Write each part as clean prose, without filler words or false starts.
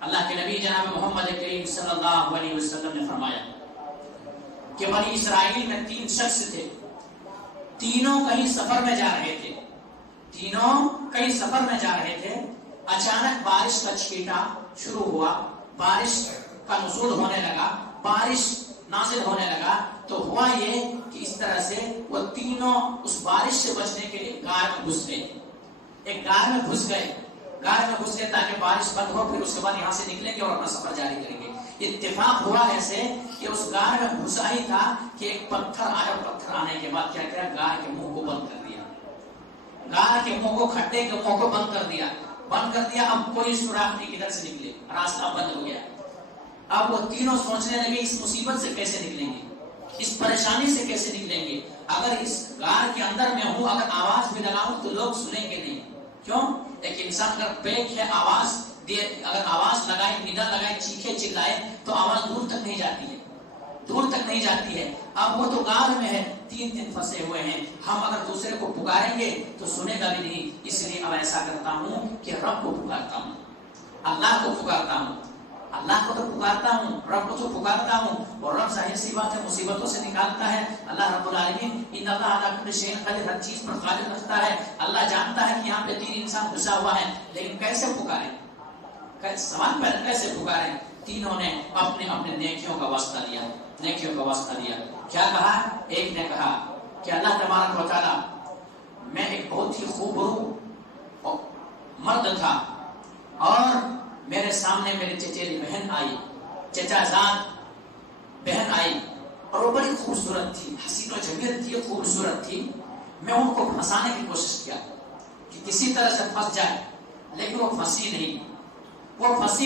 اللہ کے نبی جناب محمد کریم صلی اللہ علیہ وسلم نے فرمایا کہ بنی اسرائیل میں 3 شخص تھے، تینوں کہیں سفر میں جا رہے تھے، اچانک بارش کا چھینٹا شروع ہوا، بارش کا نزول ہونے لگا، بارش نازل ہونے لگا، تو ہوا یہ کہ اس طرح سے وہ تینوں اس بارش سے بچنے کے لیے غار میں گھس گئے، ایک غار میں گھس گئے تاکہ بارش بند ہو، پھر اس کے بعد یہاں سے نکلیں گے اور اپنا سفر جاری کریں گے۔ اتفاق ہوا ایسے کہ اس غار میں گھسا ہی تھا کہ ایک پتھر آیا، پتھر آنے کے بعد کیا کیا، غار کے منہ کو بند کر دیا، غار کے منہ کو، کھڈے کے منہ کو بند کر دیا۔ اب کوئی سوراخ نہیں کدھر سے نکلے، راستہ بند ہو گیا۔ اب وہ تینوں سوچنے لگے اس مصیبت سے کیسے نکلیں گے، اس پریشانی سے کیسے نکلیں گے، اگر اس غار کے اندر میں ہوں، اگر آواز بھی لگاؤں تو لوگ سنیں گے نہیں، کیوں؟ ایک انسان اگر بیک ہے، آواز دے، اگر آواز لگائے، ندا لگائے، چیخے چلائے تو آواز دور تک نہیں جاتی ہے، اب وہ تو غار میں ہے، 3 دن پھنسے ہوئے ہیں، ہم اگر دوسرے کو پکاریں گے تو سنے گا بھی نہیں، اس لیے اب ایسا کرتا ہوں کہ رب کو پکارتا ہوں، اللہ کو پکارتا ہوں، اللہ کو تو پکارتا ہوں، رب کو تو پکارتا ہوں، اور رب ظاہر سی بات ہے مصیبتوں سے نکالتا ہے۔ اللہ رب العالمین ان اللہ علی کل شیء قدیر، ہر چیز پر قادر رکھتا ہے۔ اللہ جانتا ہے کہ یہاں پہ 3 انسان گھسا ہوا ہے، لیکن کیسے پکاریں، سوال پہلے کیسے پکاریں؟ تینوں نے اپنے اپنے نیکیوں کا واسطہ دیا، کیا کہا؟ ایک نے کہا کہ اللہ تبارک و تعالی، میں ایک بہت ہی خوبرو مرد تھا اور میرے سامنے میری چچیری بہن آئی، چچا زاد بہن آئی، اور وہ بڑی خوبصورت تھی، حسین و جمیل تھی، خوبصورت تھی۔ میں ان کو پھنسانے کی کوشش کیا کہ کسی طرح سے پھنس جائے، لیکن وہ پھنسی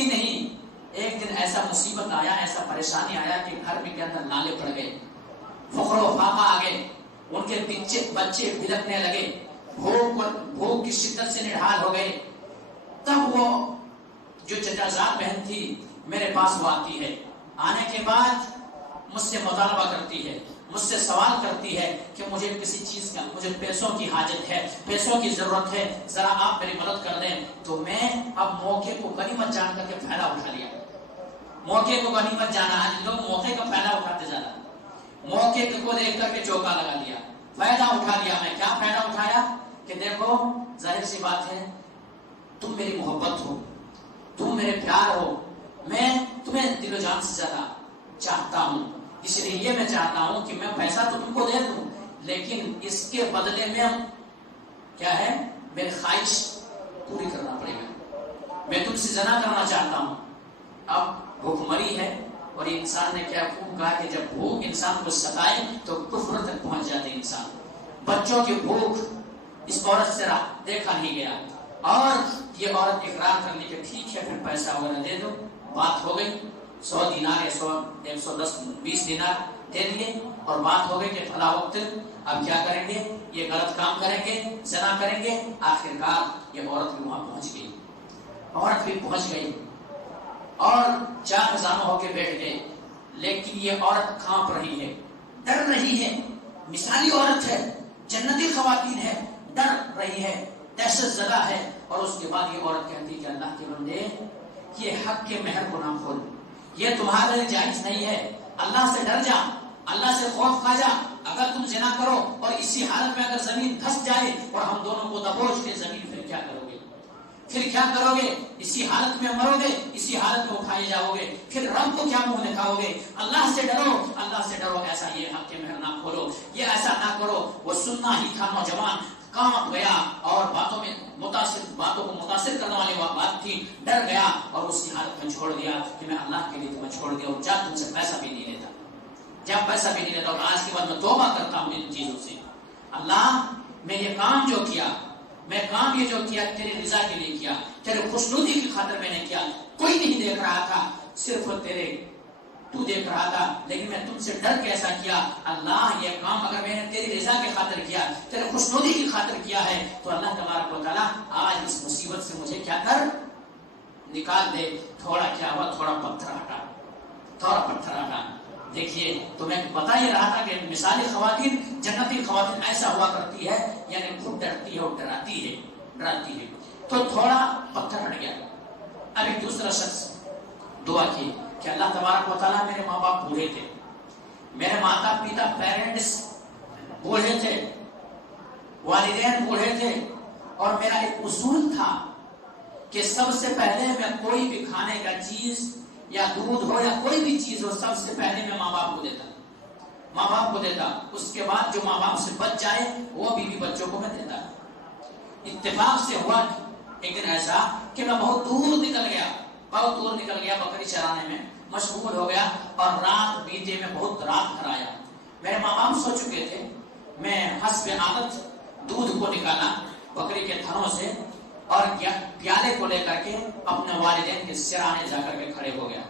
نہیں۔ ایک دن ایسا مصیبت آیا، ایسا پریشانی آیا کہ گھر میں کے اندر نالے پڑ گئے، فقر و فاقہ آ گئے، ان کے بچے بلکنے لگے، بھوک کی شدت سے نڈھال ہو گئے۔ تب وہ جو چچا زاد بہن تھی میرے پاس وہ آتی ہے، آنے کے بعد مجھ سے مطالبہ کرتی ہے، مجھ سے سوال کرتی ہے کہ مجھے کسی چیز کا، مجھے پیسوں کی حاجت ہے، پیسوں کی ضرورت ہے، ذرا آپ میری مدد کر دیں۔ تو میں اب موقع کو غنیمت جان کر کے فائدہ اٹھا لیا، موقع کو غنیمت جانا ہے، لوگ موقع کا فائدہ اٹھاتے زیادہ، موقع کو دیکھ کر کے چوکا لگا لیا، فائدہ اٹھا لیا۔ میں کیا فائدہ اٹھایا کہ دیکھو ظاہر سی بات ہے تم میری محبت ہو، تم میرے پیار ہو، میں تمہیں دل و جان سے زیادہ چاہتا ہوں، اس لیے یہ میں چاہتا ہوں کہ میں پیسہ تو تم کو دے دوں، لیکن اس کے بدلے میں کیا ہے، میری خواہش پوری کرنا پڑے گا، میں تم سے زنا کرنا چاہتا ہوں۔ اب بھوک مری ہے، اور انسان نے کیا خوب کہا کہ جب بھوک انسان کو ستائے تو کفر تک پہنچ جاتے انسان۔ بچوں کی بھوک اس عورت سے دیکھا نہیں گیا، اور یہ عورت اقرار کر لی کہ ٹھیک ہے پھر پیسہ وغیرہ دے دو، بات ہو گئی، 100 دینار 110 20 دینار دے دیے، اور بات ہو گئی کہ فلاں وقت اب کیا کریں گے، یہ غلط کام کریں گے، زنا کریں گے۔ آخرکار یہ عورت بھی وہاں پہنچ گئی، اور 4 خزانوں ہو کے بیٹھ گئے، لیکن یہ عورت کانپ رہی ہے، ڈر رہی ہے، مثالی عورت ہے، جنتی خواتین ہے، ڈر رہی ہے، دہشت زدہ ہے۔ اور اس کے بعد یہ عورت کہتی کہ اللہ کے بندے، یہ حق کے مہر کو نہ کھول، یہ تمہارے لیے جائز نہیں ہے، اللہ سے ڈر جا، اللہ سے خوف کھا جا۔ اگر تم زنا کرو اور اسی حالت میں اگر زمین دھس جائے اور ہم دونوں کو دبوچ کے زمین، پھر کیا کرو گے؟ اسی حالت میں مرو گے، اسی حالت میں اٹھائے جاؤ گے، پھر رب کو کیا منہ دکھاؤ گے؟ اللہ سے ڈرو، ایسا یہ حق کے مہر نہ کھولو، یہ ایسا نہ کرو۔ وہ سننا ہی تھا، نوجوان کانپ گیا، اور باتوں کو متاثر کرنے والی بات تھی، ڈر گیا اور اسی حالت میں چھوڑ دیا کہ میں اللہ کے لیے تمہیں چھوڑ دیا، اور جب تم سے پیسہ بھی نہیں لیتا، اور آج کے بعد میں توبہ کرتا ہوں ان چیزوں سے۔ اللہ، میں یہ کام جو کیا تیری رضا کے لیے کیا، تیرے خوشنودی کی خاطر میں نے کیا، کوئی نہیں دیکھ رہا تھا، صرف تو دیکھ رہا تھا، لیکن میں تم سے ڈر کے ایسا کیا۔ اللہ، یہ کام اگر میں نے تیری رضا کی خاطر کیا، تیرے خوشنودی کی خاطر کیا ہے، تو اللہ تبارک و تعالیٰ آج اس مصیبت سے مجھے کیا کر نکال دے۔ تھوڑا کیا ہوا، تھوڑا پتھر ہٹا۔ دیکھیے، تو میں بتا ہی رہا تھا کہ مثالی خواتین، جنتی خواتین ایسا ہوا کرتی ہے، یعنی خود ڈرتی ہے اور ڈراتی ہے۔ تو تھوڑا پتھر ہٹ گیا۔ اب ایک دوسرا شخص دعا کی کہ اللہ تبارک و تعالیٰ میرے ماں باپ بوڑھے تھے، میرے ماتا پتا پیرنٹس بوڑھے تھے، والدین بوڑھے تھے، اور میرا ایک اصول تھا کہ سب سے پہلے میں کوئی بھی کھانے کا چیز یا دودھ ہو یا کوئی بھی چیز ہو، سب سے پہلے میں ماں باپ کو دیتا، اس کے بعد جو ماں باپ سے بچ جائے وہ بیوی بچوں کو میں دیتا۔ اتفاق سے ہوا ایک دن ایسا کہ میں بہت دور نکل گیا بکری چرانے میں، مشغول ہو گیا، اور رات بیتے میں بہت رات بھر آیا۔ میرے ماں باپ سو چکے تھے، میں حسب عادت دودھ کو نکالا بکری کے تھنوں سے اور پیالے کو لے کر کے اپنے والدین کے سرانے جا کر کے کھڑے ہو گیا۔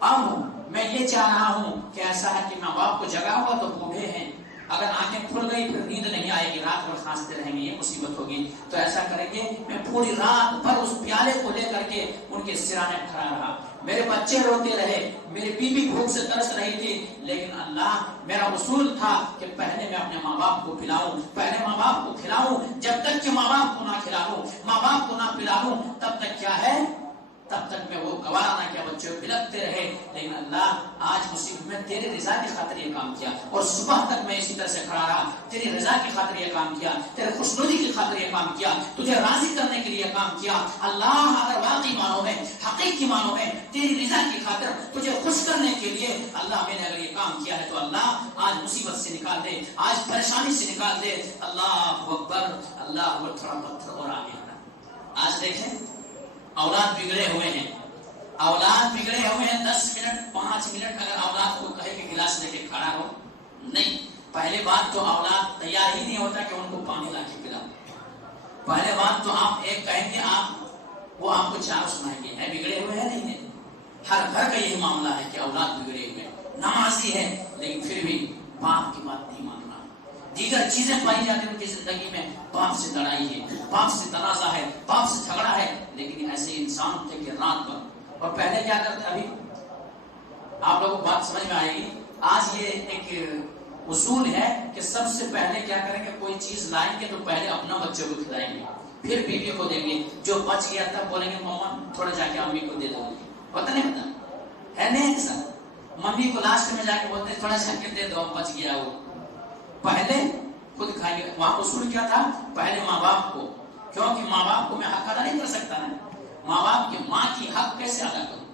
اب میں یہ چاہ رہا ہوں کہ ایسا ہے کہ ماں باپ کو جگا ہوا تو بوڑھے ہیں، اگر آنکھیں کھل گئی پھر نیند نہیں آئے گی، رات بھر کھانستے رہیں گے، یہ مصیبت ہوگی، تو ایسا کریں گے میں پوری رات بھر اس پیالے کو لے کر کے ان کے سرانے کھڑا رہا۔ میرے بچے روتے رہے، میری بیوی بھوک سے ترس رہی تھی، لیکن اللہ میرا اصول تھا کہ پہلے میں اپنے ماں باپ کو کھلاؤں، پہلے ماں باپ کو کھلاؤں، جب تک کہ ماں باپ کو نہ کھلاؤں، ماں باپ کو نہ پلاؤں، تب تک کیا ہے، تب تک میں وہ گوارا نہ کیا، بچے بلکتے رہے۔ لیکن اللہ آج مصیبت میں تیری رضا کی خاطر یہ کام کیا، اور صبح تک میں اسی طرح سے کھڑا رہا، تیری رضا کی خاطر یہ کام کیا، تیرے خوشنودی کی خاطر یہ کام کیا، تجھے راضی کرنے کے لیے یہ کام کیا۔ اللہ اگر واقعی معنوں میں، حقیقی معنوں میں تیری رضا کی خاطر تجھے خوش کرنے کے لیے اللہ میں نے اگر یہ کام کیا ہے تو اللہ آج مصیبت سے نکال دے، آج پریشانی سے نکال دے۔ اللہ اکبر، اللہ اکبر، تھوڑا پتھر اور آگے بڑھا۔ آج دیکھیں اولاد بگڑے ہوئے ہیں، 10 منٹ 5 منٹ اگر اولاد کو کہے کہ گلاس لے کے کھڑا ہو، نہیں، پہلے بات تو اولاد تیار ہی نہیں ہوتا کہ ان کو پانی لا کے پلاؤ۔ پہلے بات تو آپ ایک کہیں گے، وہ آپ کو 4 سنائیں گے، ہے بگڑے ہوئے ہیں نہیں ہے۔ ہر گھر کا یہی معاملہ ہے کہ اولاد بگڑے ہوئے، نمازی ہے لیکن پھر بھی باپ کی بات نہیں ماننا، دیگر چیزیں پائی جاتی ہیں ان کی زندگی میں، باپ سے لڑائی ہے، باپ سے تنازع ہے، باپ سے جھگڑا ہے، لیکن ایسے انسان تھے کہ رات بھر۔ اور پہلے کیا کرتے، ابھی آپ لوگوں کو بات سمجھ میں آئے گی، آج یہ ایک اصول ہے کہ سب سے پہلے کیا کریں گے، کوئی چیز لائیں گے تو پہلے اپنا بچوں کو کھلائیں گے، پھر بیوی کو دیں گے، جو بچ گیا تب بولیں گے ماما تھوڑا جا کے امی کو دے دو، پتہ نہیں ہوتا ہے نہیں ایسا، ممی کو لاسٹ میں جا کے بولتے ہیں تھوڑا جا کے دے دو، بچ گیا وہ، پہلے خود کھائیں گے۔ وہاں اصول کیا تھا، پہلے ماں باپ کو، کیونکہ ماں باپ کو میں حق ادا نہیں کر سکتا نا، ماں باپ کی، ماں کی حق کیسے ادا کروں،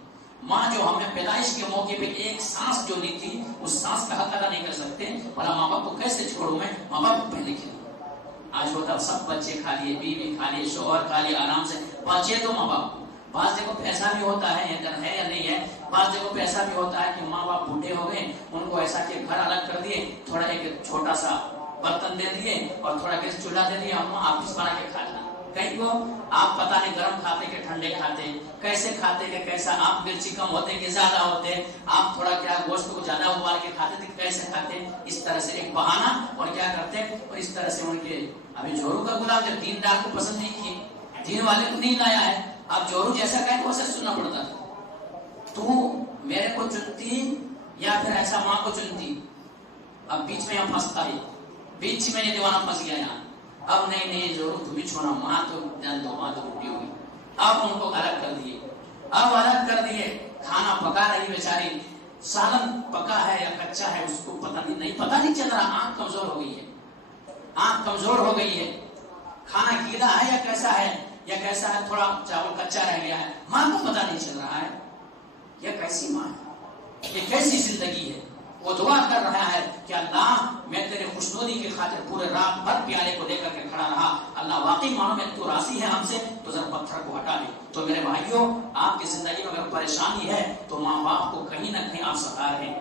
ماں جو ہم نے پیدائش کے موقع پہ ایک سانس جو لی تھی اس سانس کا حق ادا نہیں کر سکتے، بھلا ماں باپ کو کیسے چھوڑوں میں، ماں باپ کو پہلے کھلاؤں۔ آج ہوتا سب بچے کھا لیے، بیوی کھا لیے، شوہر کھا لیے، آرام سے بچے تو ماں باپ کو۔ بعض جگہوں پہ ایسا بھی ہوتا ہے، اگر ہے یا نہیں ہے، بعض جگہوں پہ ایسا بھی ہوتا ہے کہ ماں باپ بوڑھے ہو گئے، ان کو ایسا کہ گھر الگ کر دیے، تھوڑا ایک چھوٹا سا برتن دے دیے اور تھوڑا گیس چولہا دے دیا، ہم آپ اس بنا کے کھا لینا، کہیں کو آپ پتہ نہیں گرم کھاتے کہ ٹھنڈے کھاتے، کیسے کھاتے کہ کیسا، آپ مرچی کم ہوتے کہ زیادہ ہوتے، آپ تھوڑا کیا گوشت کو زیادہ ابال کے کھاتے تھے کیسے کھاتے، اس طرح سے ایک بہانہ، اور کیا کرتے، اور اس طرح سے ان کے ابھی جوڑوں کا گلاب جب دین دار کو پسند نہیں کیے، دین والے کو نہیں لایا ہے، اب جوڑوں جیسا کہیں ویسا سننا پڑتا تھا، تو میرے کو چنتی یا پھر ایسا ماں کو چنتی، اب بیچ میں ہم پھنستا ہے، بیچ میں یہ دیوانہ پھنس گیا یہاں، اب نہیں ضرور تمہیں چھوڑا، ماں تو جان دو، ماں تو بوڑھی ہوگی، اب ان کو الگ کر دیے، اب الگ کر دیے، کھانا پکا رہی بیچاری، سالن پکا ہے یا کچا ہے اس کو پتہ نہیں چل رہا، آنکھ کمزور ہو گئی ہے، آنکھ کمزور ہو گئی ہے، کھانا گیلا ہے یا کیسا ہے، تھوڑا چاول کچا رہ گیا ہے، ماں کو پتہ نہیں چل رہا ہے، یہ کیسی ماں ہے، یہ کیسی زندگی ہے۔ وہ دعا کر رہا ہے کہ اللہ میں تیرے خوشنودی کی خاطر پورے رات بھر پیالے کو لے کر کے کھڑا رہا، اللہ واقعی مانو میں تو راضی ہے ہم سے تو ذرا پتھر کو ہٹا دے۔ تو میرے بھائیوں، آپ کی زندگی میں اگر پریشانی ہے تو ماں باپ کو کہیں نہ کہیں آپ ستا رہے ہیں،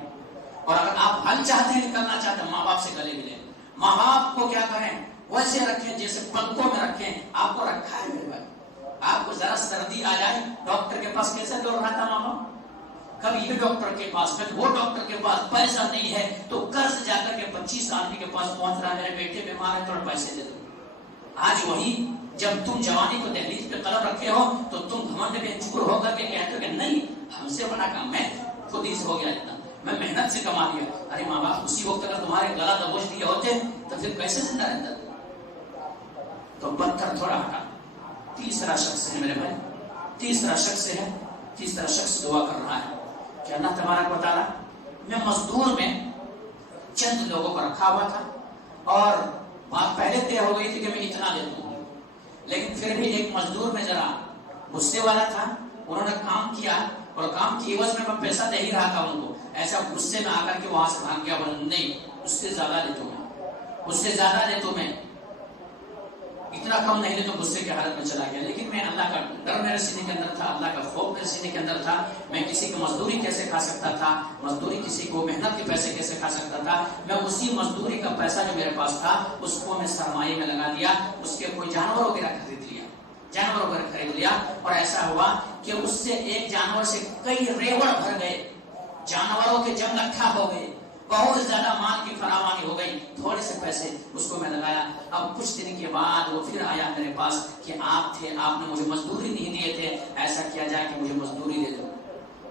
اور اگر آپ حل چاہتے ہیں، نکلنا چاہتے ہیں، ماں باپ سے گلے ملیں، ماں باپ کو کیا کریں، ویسے رکھیں جیسے پلکوں میں رکھیں، آپ کو رکھا ہے میرے بھائی، آپ کو ذرا سردی آ جائے ڈاکٹر کے پاس کیسے دوڑ رہا تھا ماں باپ، کبھی یہ ڈاکٹر کے پاس کبھی وہ ڈاکٹر کے پاس، پیسہ نہیں ہے تو قرض جا کر کے 25 آدمی کے پاس پہنچ رہا ہے، میرے بیٹے بیمار ہے تھوڑا پیسے دے دو۔ آج وہی جب تم جوانی کو دہلیز پہ قدم رکھے ہو تو تم گھمنڈ میں چور ہو کر کے کہتے ہو کہ نہیں ہم سے بڑا کام، میں خود ہی ہو گیا اتنا، میں محنت سے کما لیا۔ ارے ماں باپ اسی وقت اگر تمہارے گلا دبوچ دیے ہوتے تو پھر کیسے زندہ رہتا؟ تو پتھر تھوڑا ہٹا۔ تیسرا شخص ہے میرے بھائی، تیسرا شخص ہے تیسرا شخص دعا کر رہا ہے کہ اللہ تبارک و تعالیٰ، میں مزدور میں چند لوگوں کو رکھا ہوا تھا اور بات پہلے طے ہو گئی تھی کہ میں اتنا دے دوں، لیکن پھر بھی ایک مزدور میں ذرا غصے والا تھا، انہوں نے کام کیا اور کام کی عوض میں پیسہ دے ہی رہا تھا ان کو، ایسا غصے میں آ کر کے وہاں سے بھاگ گیا، بولا نہیں اس سے زیادہ دے تو میں، اس سے زیادہ دے تو میں، اتنا کم نہیں دے تو غصے کی حالت میں چلا گیا۔ لیکن میں اللہ کا ڈر میرے سینے کے اندر تھا، اللہ کا خوف میرے سینے کے اندر تھا، میں کسی کی مزدوری کیسے کھا سکتا تھا، مزدوری کسی کو محنت کے پیسے کیسے کھا سکتا تھا، میں اسی مزدوری کا پیسہ جو میرے پاس تھا اس کو میں سرمایہ میں لگا دیا، اس کے کوئی جانور وغیرہ خرید لیا، جانور وغیرہ خرید لیا، اور ایسا ہوا کہ اس سے ایک جانور سے کئی ریوڑ بھر گئے، جانوروں کے جنگ اکٹھا ہو گئے، بہت زیادہ مال کی فراوانی ہو گئی، تھوڑے سے پیسے اس کو میں لگایا۔ اب کچھ دن کے بعد وہ پھر آیا میرے پاس کہ آپ تھے، آپ نے مجھے مزدوری نہیں دیے تھے، ایسا کیا جائے کہ مجھے مزدوری دے دو،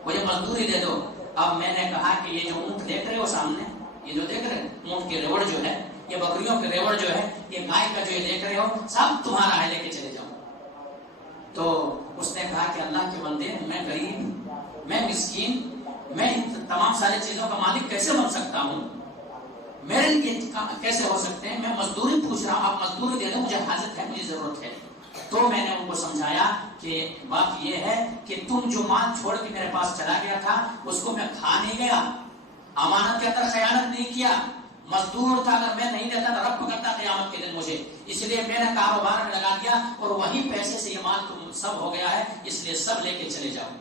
مجھے مزدوری دے دو۔ اب میں نے کہا کہ یہ جو اونٹ دیکھ رہے ہو سامنے، یہ جو دیکھ رہے اونٹ کے ریوڑ جو ہے، یہ بکریوں کے ریوڑ جو ہے، یہ گائے کا جو یہ دیکھ رہے ہو، سب تمہارا ہے، لے کے چلے جاؤ۔ تو اس نے کہا کہ اللہ کے بندے، میں غریب، میں مسکین، میں ان تمام ساری چیزوں کا مالک کیسے بن سکتا ہوں، میرے لیے کیسے ہو سکتے ہیں، میں مزدوری پوچھ رہا ہوں، آپ مزدوری دے دیں، مجھے حاجت ہے، مجھے ضرورت ہے۔ تو میں نے ان کو سمجھایا کہ بات یہ ہے کہ تم جو مال چھوڑ کے میرے پاس چلا گیا تھا اس کو میں کھا نہیں گیا، امانت کے اندر خیانت نہیں کیا، مزدور تھا، اگر میں نہیں دیتا تو رب پکڑتا قیامت کے دن مجھے، اس لیے میں نے کاروبار میں لگا دیا اور وہی پیسے سے یہ مال تم سب ہو گیا ہے، اس لیے سب لے کے چلے جاؤ،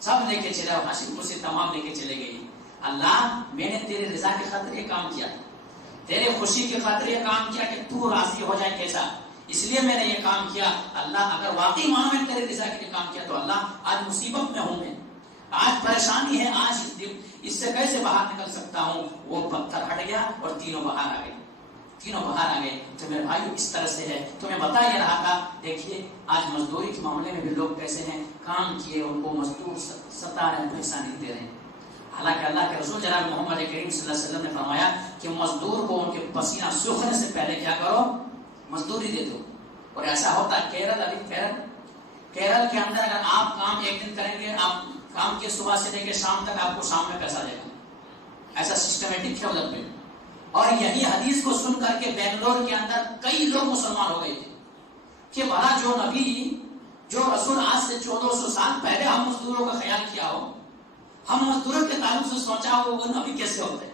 سب لے کے چلے جاؤ، حاصل کرسی تمام لے کے چلے گئی۔ اللہ، میں نے تیرے رضا کی خاطر یہ کام کیا، تیرے خوشی کی خاطر یہ کام کیا کہ تو راضی ہو جائے کیسا، اس لیے میں نے یہ کام کیا۔ اللہ اگر واقعی مانو میں تیرے رضا کے لیے کام کیا تو اللہ آج مصیبت میں ہوں، میں آج پریشانی ہے، آج اس سے کیسے باہر نکل سکتا ہوں۔ وہ پتھر ہٹ گیا اور تینوں باہر آ گئے، تینوں باہر آ گئے۔ تو میرے بھائی اس طرح سے ہے، تو میں بتا یہ رہا تھا، دیکھیے آج مزدوری کے معاملے میں بھی لوگ کیسے ہیں، کام کیے ان کو مزدور ستا رہے ہیں، پیسہ نہیں دے رہے ہیں۔ حالانکہ اللہ کے رسول جناب محمد کریم صلی اللہ علیہ وسلم نے فرمایا کہ مزدور کو ان کے پسینہ سوکھنے سے پہلے کیا کرو، مزدوری دے دو۔ اور ایسا ہوتا ہے کیرل کے اندر اگر آپ کام ایک دن کریں گے، آپ کام کے صبح سے لے کے شام تک آپ کو شام میں پیسہ دے گا، ایسا سسٹمیٹک ہے ادھر پہ۔ اور یہی حدیث کو سن کر کے بنگلور کے اندر کئی لوگ مسلمان ہو گئے تھے کہ بھلا جو نبی، جو رسول آج سے 1400 سال پہلے ہم مزدوروں کا خیال کیا ہو، ہم مزدوروں کے تعلق سے سوچا ہو، وہ نبی کیسے ہوتے ہیں؟